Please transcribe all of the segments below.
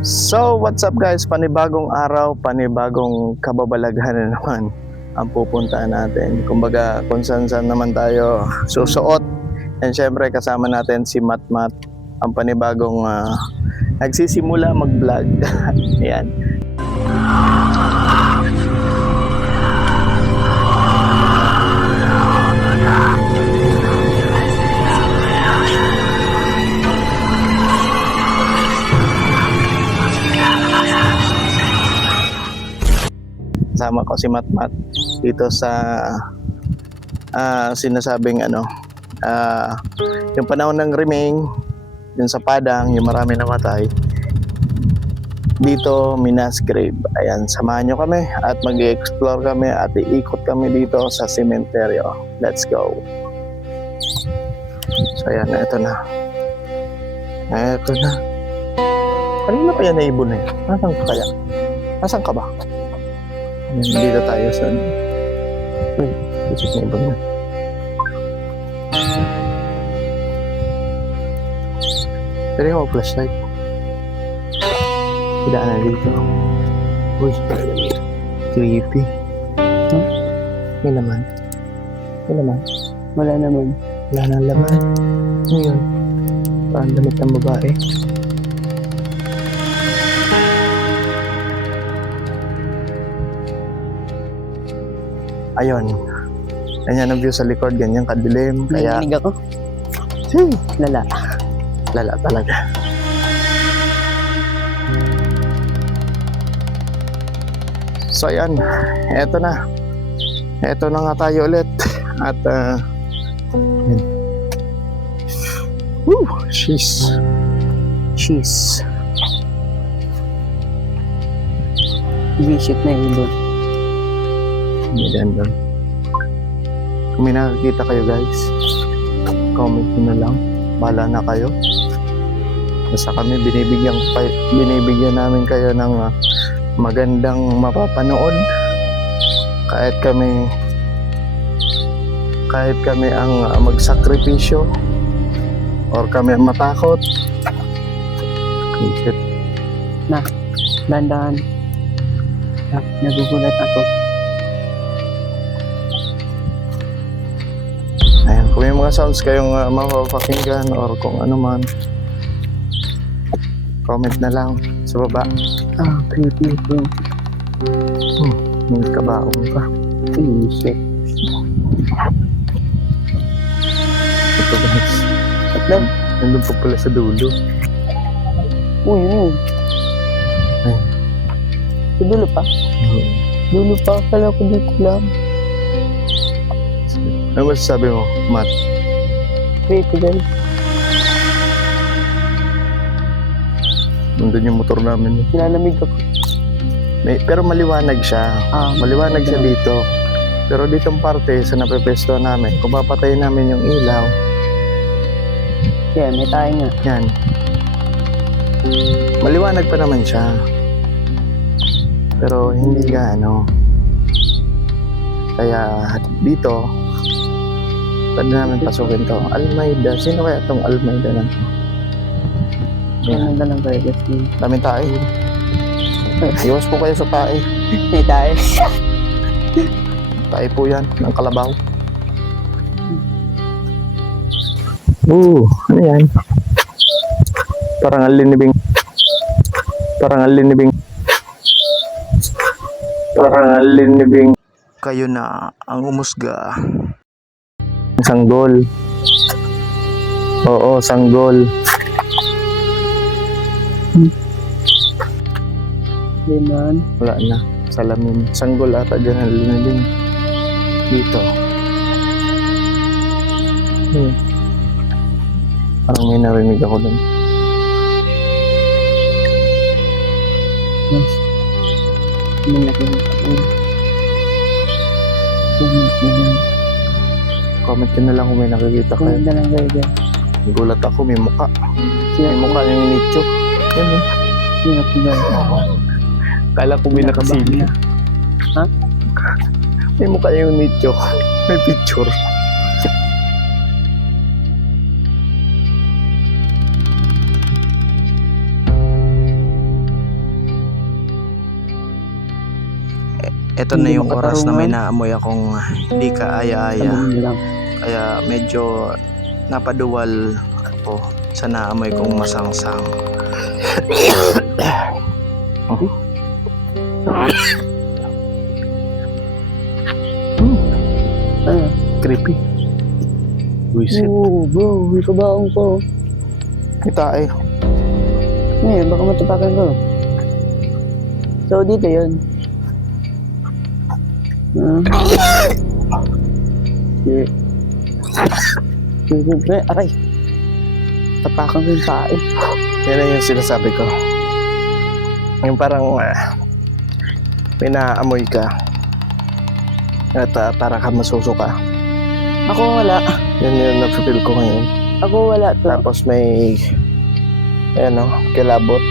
So, what's up guys? Panibagong araw, panibagong kababalaghan na naman ang pupuntahan natin. Kumbaga, kung saan naman tayo susuot. And syempre, kasama natin si Matmat, ang panibagong nagsisimula mag-vlog. Ayan. Kasama ko si Matmat dito sa sinasabing yung panahon ng Rimeng, yung sa Padang, yung marami namatay dito, Minas Grave. Ayan, samahan nyo kami at mag-explore kami at iikot kami dito sa sementeryo. Let's go. So ayan, eto na. Kanina pa yan na ibon eh. Nasaan ka kaya? Nasaan ka ba? Dito tayo sa isip na ibang na. Pero yung flashlight tidak na dito. Uy, creepy. May laman. Wala naman. Wala nang laman. Ano yun? Parang damit ng babae. Ayun. Ganyan ang view sa likod, ganyan kadilim. Kaya, Narinig ako. Lala. lala talaga. So ayan, eto na. Eto na nga tayo ulit. At, sheesh. Visit na yun doon. Maganda. Kung may nakakita kayo guys, comment nyo na lang. Bahala na kayo. Basta kami binibigyan namin kayo ng magandang mapapanood. Kahit kami ang magsakripisyo or kami ang matakot. Dandahan. Nagugulat ako. Ayan, kung may mga sounds kayong mapapakinggan or kung ano man, comment na lang sa baba. Creepy bro. May kabaong ka. Shit. Ito guys. At lang. Nandun pa pala sa dulo. Uy. Ay. Sa dulo pa? Dulo pa. Kala ko dito lang. Ano masasabi mo, Matt? Creepy guys. Nandun yung motor namin. Nilalamig ako. Pero maliwanag siya. Maliwanag siya dito. Pero ditong parte sa napepesto namin, kung papatayin namin yung ilaw, Yeah, may tayo nga. yan. Maliwanag pa naman siya. Pero hindi gaano. Kaya dito, pwede namin pasukin to. Almeida. Sino kaya itong Almeida na to? Ano na lang kayo guys. Daming tae. Iwas po kayo sa tae. May tayo. Tae po yan, ng kalabaw. Ano yan? Parang alinibing. Kayo na ang umusga. Sanggol. Oo, sanggol. Liman. Wala na. Salamin. Sanggol ata dyan ang linibing. Dito. Parang may narinig ako dun. Yes. May nakikita ko. Comment nyo na lang kung may nakikita kayo. Comment na lang kayo guys. Nagulat ako, may muka. May Sino muka yung nicho. Yan eh. Sino po ba? Kala ko may nakasili. Ha? May mukha yung nicho. May picture. Ito na Hindi yung oras na may makatarungan. naamoy akong hindi kaaya-aya. Sabihin lang. Kaya medyo napaduwal ako sa naamoy kong masangsang. Ano? Creepy. Wisit. Oo, bro. May kabaong ko. Kita eh. Ngayon, baka matapakan ko. So, dito yun. Aray. Tapakan ko yung tae. Yan na yung sinasabi ko. Yung parang may naamoy ka. At para ka masusuka. Ako wala. Yan yung na-feel ko ngayon. Ako wala to. Tapos may ayan o, kilabot.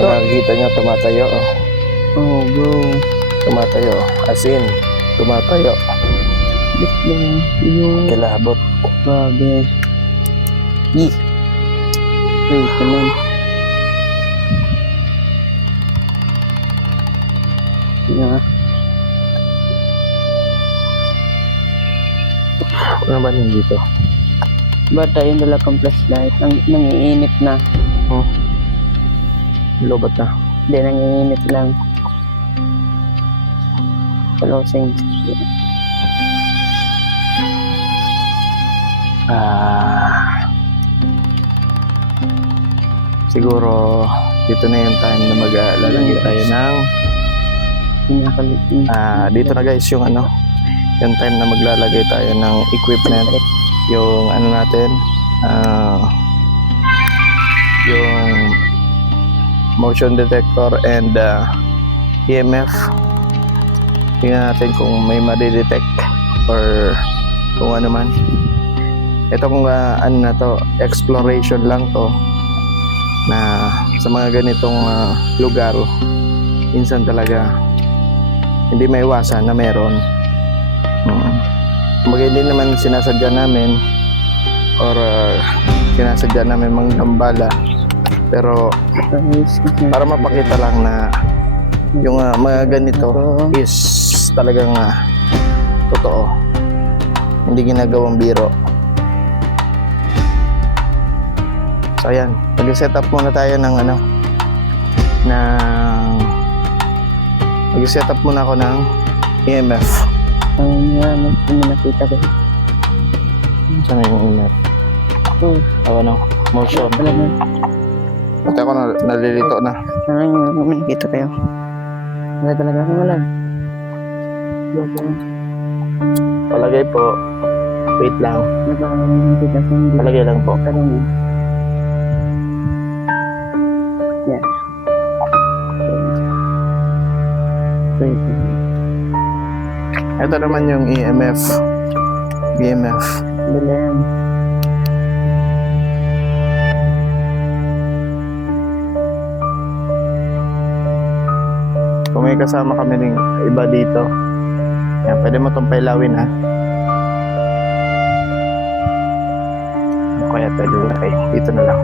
Nakikita nyo, tumatayo. Oh. Oh, bro. Tumatayo. As in, tumatayo. Ba't ba yung Kilabot. grabe? Yee. Wait naman. Yeah. Ano ba yun dito? Ba't tayo dala kang flashlight? Nangiinit na. Lobat na. Hindi, nangiinit lang. Closing. Siguro dito na yung time na maglalagay tayo ng Pinakalitin. dito na guys yung yung time na maglalagay tayo ng equipment, yung natin, yung motion detector and EMF. Tingnan natin kung may ma-detect or kung ano man. Itong na to, exploration lang to, na sa mga ganitong lugar minsan talaga hindi maiwasan na meron. Kumbaga hindi naman sinasadya namin or sinasadya namin manggambala, pero para mapakita lang na yung mga ganito is talagang totoo, hindi ginagawang biro. So ayan, mag-set up muna tayo ng mag-set up muna ako ng EMF. Ang nga, may nakita ko. Saan na yung EMF? Motion. Talaga. Pati ako nalilito na. Ano yung may nakita kayo? Wala talaga akong wala. Palagay po. Wait lang. Ano ba ang nakita ko? Palagay lang po. Tanong mo. Yan. Wait. Ito naman yung EMF. EMF. Dala yan. Kung may kasama kami ng iba dito, yan, pwede mo itong pailawin ha. Kaya pwede lang kay dito na lang.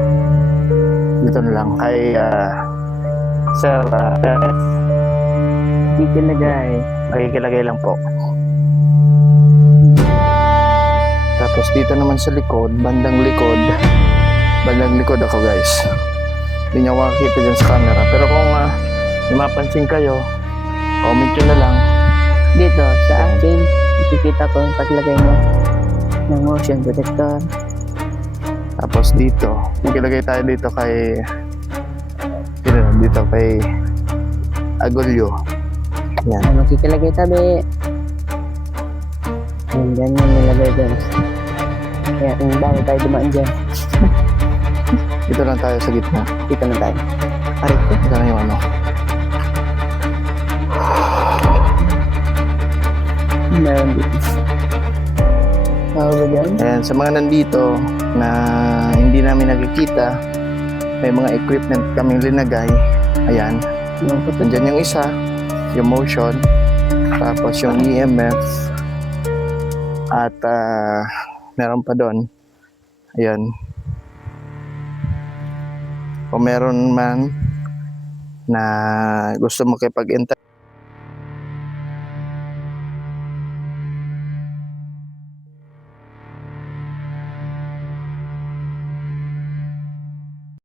Dito na lang kay Sir Kikilagay. makikilagay lang po. Tapos dito naman sa likod, bandang likod ako guys. Hindi niyo makakita dyan sa camera. Pero kung may mapansin kayo, comment nyo na lang. Dito, sa akin, nakikita ko yung paglagay mo ng motion detector. Tapos dito, magilagay tayo dito kay dito kay Agulyo. Yan. Ano, makikilagay tabi. Yan, ganyan nilagay dyan. Kaya kung bago tayo dumaan dyan, Dito lang tayo sa gitna. dito na tayo. Aray ko. Ito na yung Meron dito. Tawag ba dyan? Ayan, sa mga nandito na hindi namin nakikita, may mga equipment kaming linagay. Ayan, Ano ko to? nandyan yung isa, yung motion, tapos yung EMF, at meron pa doon. Ayan. Kung meron man na gusto mo kipag-interact